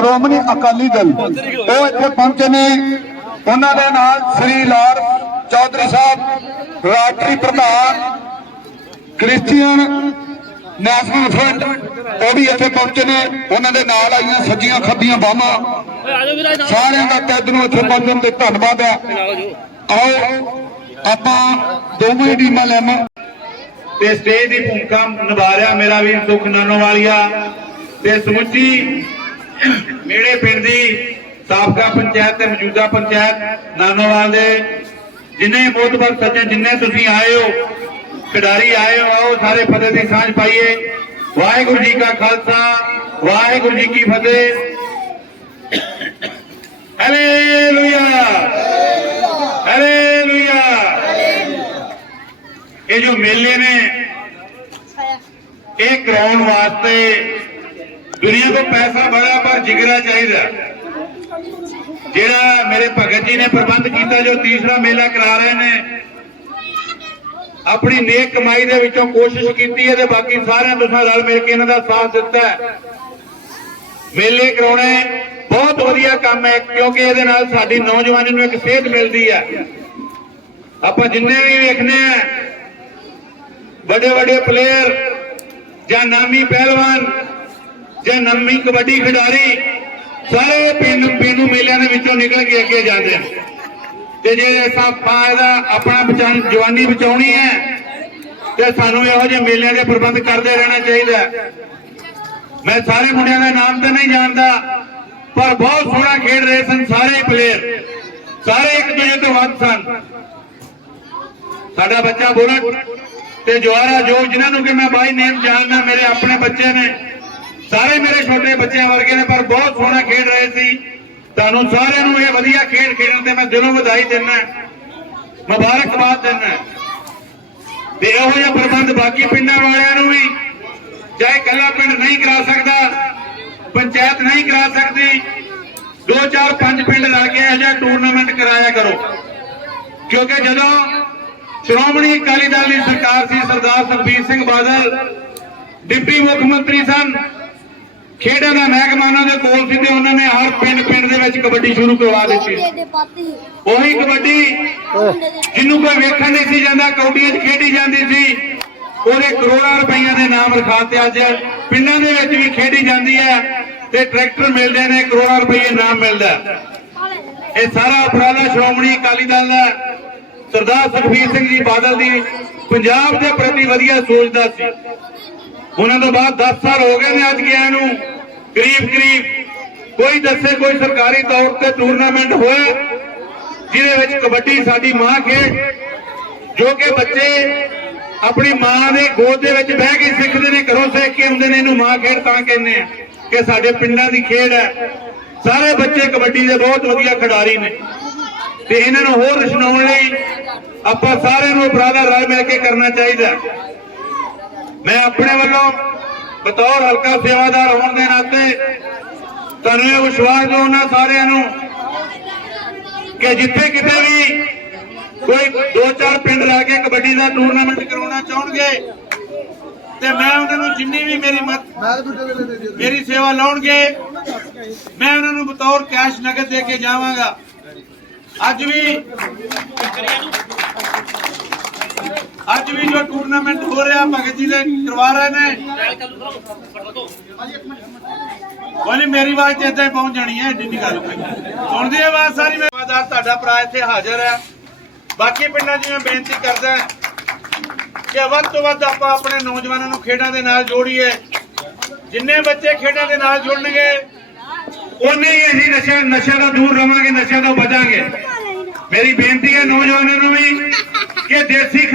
ਸ਼੍ਰੋਮਣੀ ਅਕਾਲੀ ਦਲ ਉਹ ਇੱਥੇ ਪਹੁੰਚੇ ਨੇ। ਉਹਨਾਂ ਦੇ ਨਾਲ ਸ੍ਰੀ ਲਾਲ ਚੌਧਰੀ ਸਾਹਿਬ ਰਾਸ਼ਟਰੀ ਪ੍ਰਧਾਨ ਕ੍ਰਿਸਚੀਅਨ ਨੈਸ਼ਨਲ ਫਰੰਟ ਉਹ ਵੀ ਇੱਥੇ ਪਹੁੰਚੇ ਨੇ। ਉਹਨਾਂ ਦੇ ਨਾਲ ਆਈਆਂ ਸੱਜੀਆਂ ਖੱਬੀਆਂ ਬਾਹਾਂ। ਸਾਰਿਆਂ ਦਾ ਤਹਿ ਦਿਲੋਂ ਇੱਥੇ ਪਹੁੰਚਣ ਤੇ ਧੰਨਵਾਦ ਹੈ। ਆਓ ਆਪਾਂ ਦੋਵੇਂ ਟੀਮਾਂ ਲੈਵਾਂ ਤੇ ਸਟੇਜ ਦੀ ਭੂਮਿਕਾ ਨਿਭਾ ਰਿਹਾ ਮੇਰਾ ਵੀਰ ਸੁਖ ਨਾਨੋਵਾਲੀਆ ਤੇ ਸਮੁੱਚੀ ਮੇੜੇ ਪਿੰਡ ਦੀ ਸਾਬਕਾ ਪੰਚਾਇਤ ਤੇ ਮੌਜੂਦਾ ਪੰਚਾਇਤ ਨਾਨੋਵਾਲ ਦੇ ਜਿੰਨੇ ਮੋਤਬਰ ਸੱਜਣ ਜਿੰਨੇ ਤੁਸੀਂ ਆਏ ਹੋ, ਖਿਡਾਰੀ ਆਏ ਹੋ, ਆਓ ਸਾਰੇ ਫਤਿਹ ਦੀ ਸਾਂਝ ਪਾਈਏ। ਵਾਹਿਗੁਰੂ ਜੀ ਕਾ ਖਾਲਸਾ, ਵਾਹਿਗੁਰੂ ਜੀ ਕੀ ਫਤਿਹ। ਹਾਲੇਲੂਇਆ ਹਾਲੇਲੂਇਆ ਇਹ ਜੋ ਮੇਲੇ ਨੇ, ਇਹ ਕਰਾਉਣ ਵਾਸਤੇ ਦੁਨੀਆ ਤੋਂ ਪੈਸਾ ਬੜਾ ਪਰ ਜਿਗਰਾ ਚਾਹੀਦਾ। ਜਿਹੜਾ ਮੇਰੇ ਭਗਤ ਜੀ ਨੇ ਪ੍ਰਬੰਧ ਕੀਤਾ, ਜੋ ਤੀਸਰਾ ਮੇਲਾ ਕਰਾ ਰਹੇ ਨੇ, ਆਪਣੀ ਨੇਕ ਕਮਾਈ ਦੇ ਵਿੱਚੋਂ ਕੋਸ਼ਿਸ਼ ਕੀਤੀ ਹੈ ਤੇ ਬਾਕੀ ਸਾਰਿਆਂ ਤੁਸੀਂ ਰਲ ਮਿਲ ਕੇ ਇਹਨਾਂ ਦਾ ਸਾਥ ਦਿੱਤਾ ਹੈ। ਮੇਲੇ ਕਰਾਉਣੇ ਬਹੁਤ ਵਧੀਆ ਕੰਮ ਹੈ, ਕਿਉਂਕਿ ਇਹਦੇ ਨਾਲ ਸਾਡੀ ਨੌਜਵਾਨੀ ਨੂੰ ਇੱਕ ਸੇਧ ਮਿਲਦੀ ਹੈ। ਆਪਾਂ ਜਿੰਨੇ ਵੀ ਵੇਖਨੇ ਆ ਵੱਡੇ ਵੱਡੇ ਪਲੇਅਰ ਜਾਂ ਨਾਮੀ ਪਹਿਲਵਾਨ ਜੇ ਨੰਮੀ ਕਬੱਡੀ ਖਿਡਾਰੀ। ਸਾਰੇ ਪਿੰਡ ਪਿੰਡੂ ਮੇਲਿਆਂ ਦੇ ਵਿੱਚੋਂ ਨਿਕਲ ਕੇ ਅੱਗੇ ਜਾਂਦੇ ਨੇ ਤੇ ਜੇ ਆਪਾਂ ਫਾਇਦਾ ਆਪਣਾ ਜਵਾਨੀ ਬਚਾਉਣੀ ਹੈ, ਤੇ ਸਾਨੂੰ ਇਹੋ ਜਿਹੇ ਮੇਲਿਆਂ ਦੇ ਪ੍ਰਬੰਧ ਕਰਦੇ ਰਹਿਣਾ ਚਾਹੀਦਾ ਮੈਂ ਸਾਰੇ ਮੁੰਡਿਆਂ ਦਾ ਨਾਮ ਤਾਂ ਨਹੀਂ ਜਾਣਦਾ, ਪਰ ਬਹੁਤ ਸੋਹਣਾ ਖੇਡ ਰਹੇ ਸਨ ਸਾਰੇ ਪਲੇਅਰ ਸਾਰੇ ਇੱਕ ਦੂਜੇ ਤੋਂ ਵੱਧ ਸਨ। ਸਾਡਾ ਬੱਚਾ ਬੁਲਟ ਤੇ ਜਵਾਰਾ ਜੋ ਜਿਨ੍ਹਾਂ ਨੂੰ ਕਿ ਮੈਂ ਬਾਈ ਨੇਮ ਜਾਣਦਾ, ਮੇਰੇ ਆਪਣੇ ਬੱਚੇ ਨੇ। ਸਾਰੇ ਮੇਰੇ ਛੋਟੇ ਬੱਚਿਆਂ ਵਰਗੇ ਨੇ ਪਰ ਬਹੁਤ ਸੋਹਣਾ ਖੇਡ ਰਹੇ ਸੀ। ਤੁਹਾਨੂੰ ਸਾਰਿਆਂ ਨੂੰ ਇਹ ਵਧੀਆ ਖੇਡ ਖੇਡਣ ਤੇ ਮੈਂ ਦਿਲੋਂ ਵਧਾਈ ਦਿੰਦਾ ਮੁਬਾਰਕਬਾਦ ਦਿੰਦਾ ਤੇ ਇਹੋ ਜਿਹਾ ਪ੍ਰਬੰਧ ਬਾਕੀ ਪਿੰਡਾਂ ਵਾਲਿਆਂ ਨੂੰ ਵੀ ਚਾਹੇ ਇਕੱਲਾ ਪਿੰਡ ਨਹੀਂ ਕਰਾ ਸਕਦਾ, ਪੰਚਾਇਤ ਨਹੀਂ ਕਰਾ ਸਕਦੀ, ਦੋ ਚਾਰ ਪੰਜ ਪਿੰਡ ਲਾ ਕੇ ਇਹੋ ਜਿਹਾ ਟੂਰਨਾਮੈਂਟ ਕਰਾਇਆ ਕਰੋ। ਕਿਉਂਕਿ ਜਦੋਂ ਸ਼੍ਰੋਮਣੀ ਅਕਾਲੀ ਦਲ ਦੀ ਸਰਕਾਰ ਸੀ, ਸਰਦਾਰ ਸੁਖਬੀਰ ਸਿੰਘ ਬਾਦਲ, ਡਿਪਟੀ ਮੁੱਖ ਮੰਤਰੀ ਸਨ ਖੇਡਾਂ ਦਾ ਮਹਿਕਮਾ ਉਹਨਾਂ ਦੇ ਕੋਲ ਸੀ ਤੇ ਉਹਨਾਂ ਨੇ ਹਰ ਪਿੰਡ ਪਿੰਡ ਦੇ ਵਿੱਚ ਕਬੱਡੀ ਸ਼ੁਰੂ ਕਰਵਾ ਦਿੱਤੀ। ਉਹੀ ਕਬੱਡੀ ਜਿਹਨੂੰ ਕੋਈ ਵੇਖਣ ਨਹੀਂ ਸੀ ਜਾਂਦਾ ਕੌਡੀਆਂ 'ਚ ਖੇਡੀ ਜਾਂਦੀ ਸੀ। ਉਹਦੇ ਕਰੋੜਾਂ ਰੁਪਈਆ ਦੇ ਨਾਮ ਰਖਾਤੇ ਅੱਜ। ਪਿੰਡਾਂ ਦੇ ਵਿੱਚ ਵੀ ਖੇਡੀ ਜਾਂਦੀ ਹੈ ਤੇ ਟਰੈਕਟਰ ਮਿਲਦੇ ਨੇ ਕਰੋੜਾਂ ਰੁਪਈਏ ਨਾਮ ਮਿਲਦਾ। ਇਹ ਸਾਰਾ ਉਪਰਾਲਾ ਸ਼੍ਰੋਮਣੀ ਅਕਾਲੀ ਦਲ ਦਾ ਸਰਦਾਰ ਸੁਖਬੀਰ ਸਿੰਘ ਜੀ ਬਾਦਲ ਦੀ ਪੰਜਾਬ ਦੇ ਪ੍ਰਤੀ ਵਧੀਆ ਸੋਚਦਾ ਸੀ। ਉਹਨਾਂ ਤੋਂ ਬਾਅਦ 10 ਸਾਲ ਹੋ ਗਏ ਨੇ ਅੱਜ ਗਿਆ ਨੂੰ। ਕਰੀਬ ਕਰੀਬ ਕੋਈ ਦੱਸੇ, ਕੋਈ ਸਰਕਾਰੀ ਤੌਰ ਤੇ ਟੂਰਨਾਮੈਂਟ ਹੋਇਆ, ਜਿਹਦੇ ਵਿੱਚ ਕਬੱਡੀ ਸਾਡੀ ਮਾਂ ਖੇਡ, ਜੋ ਕਿ ਬੱਚੇ ਆਪਣੀ ਮਾਂ ਦੇ ਗੋਦ ਦੇ ਵਿੱਚ ਬਹਿ ਕੇ ਸਿੱਖਦੇ ਨੇ, ਘਰੋਂ ਸਿੱਖ ਕੇ ਹੁੰਦੇ ਨੇ, ਇਹਨੂੰ ਮਾਂ ਖੇਡ ਤਾਂ ਕਹਿੰਦੇ ਆ ਕਿ ਸਾਡੇ ਪਿੰਡਾਂ ਦੀ ਖੇਡ ਹੈ। ਸਾਰੇ ਬੱਚੇ ਕਬੱਡੀ ਦੇ ਬਹੁਤ ਵਧੀਆ ਖਿਡਾਰੀ ਨੇ। ਤੇ ਇਹਨਾਂ ਨੂੰ ਹੋਰ ਰਚਨਾਉਣ ਲਈ ਆਪਾਂ ਸਾਰਿਆਂ ਨੂੰ ਉਪਰਾਲਾ ਰਲ ਮਿਲ ਕੇ ਕਰਨਾ ਚਾਹੀਦਾ ਮੈਂ ਆਪਣੇ ਵੱਲੋਂ ਬਤੌਰ ਹਲਕਾ ਸੇਵਾਦਾਰ ਹੋਣ ਦੇ ਨਾਤੇ ਤੁਹਾਨੂੰ ਇਹ ਵਿਸ਼ਵਾਸ ਦਿਵਾਉਣਾ ਸਾਰਿਆਂ ਨੂੰ ਕਿ ਜਿੱਥੇ ਕਿਤੇ ਵੀ ਕੋਈ ਦੋ ਚਾਰ ਪਿੰਡ ਲਾ ਕੇ ਕਬੱਡੀ ਦਾ ਟੂਰਨਾਮੈਂਟ ਕਰਾਉਣਾ ਚਾਹਣਗੇ ਤੇ ਮੈਂ ਉਹਨਾਂ ਨੂੰ ਜਿੰਨੀ ਵੀ ਮੇਰੀ ਮਤ ਮੇਰੀ ਸੇਵਾ ਲਾਉਣਗੇ, ਮੈਂ ਉਹਨਾਂ ਨੂੰ ਬਤੌਰ ਕੈਸ਼ ਨਗਦ ਦੇ ਕੇ ਜਾਵਾਂਗਾ। ਅੱਜ ਵੀ ਅੱਜ ਵੀ ਜੋ ਟੂਰਨਾਮੈਂਟ ਹੋ ਰਿਹਾ, ਭਗਤ ਜੀ ਦੇ ਕਰਵਾ ਰਹੇ ਨੇ। ਕੋਈ ਮੇਰੀ ਆਵਾਜ਼ ਤੇ ਇੱਥੇ ਪਹੁੰਚ ਜਾਣੀ ਹੈ, ਏਡੀ ਨਹੀਂ ਗੱਲ ਕੋਈ। ਸੁਣਦੀ ਆਵਾਜ਼ ਸਾਰੀ? ਮੇਵਾਦਾਰ ਤੁਹਾਡਾ ਭਰਾ ਇੱਥੇ ਹਾਜ਼ਰ ਹੈ। ਬਾਕੀ ਪਿੰਡਾਂ 'ਚ ਬੇਨਤੀ ਕਰਦਾ ਕਿ ਵੱਧ ਤੋਂ ਵੱਧ ਆਪਾਂ ਆਪਣੇ ਨੌਜਵਾਨਾਂ ਨੂੰ ਖੇਡਾਂ ਦੇ ਨਾਲ ਜੋੜੀਏ। ਜਿੰਨੇ ਬੱਚੇ ਖੇਡਾਂ ਦੇ ਨਾਲ ਜੁੜਨਗੇ ਉਨੇ ਹੀ ਅਸੀਂ ਨਸ਼ਾ ਨਸ਼ਾ ਤੋਂ ਦੂਰ ਰਵਾਂਗੇ ਨਸ਼ਾ ਤੋਂ ਬਚਾਂਗੇ। ਮੇਰੀ ਬੇਨਤੀ ਹੈ ਨੌਜਵਾਨਾਂ ਨੂੰ ਵੀ ਕਿ ਦੇਸੀ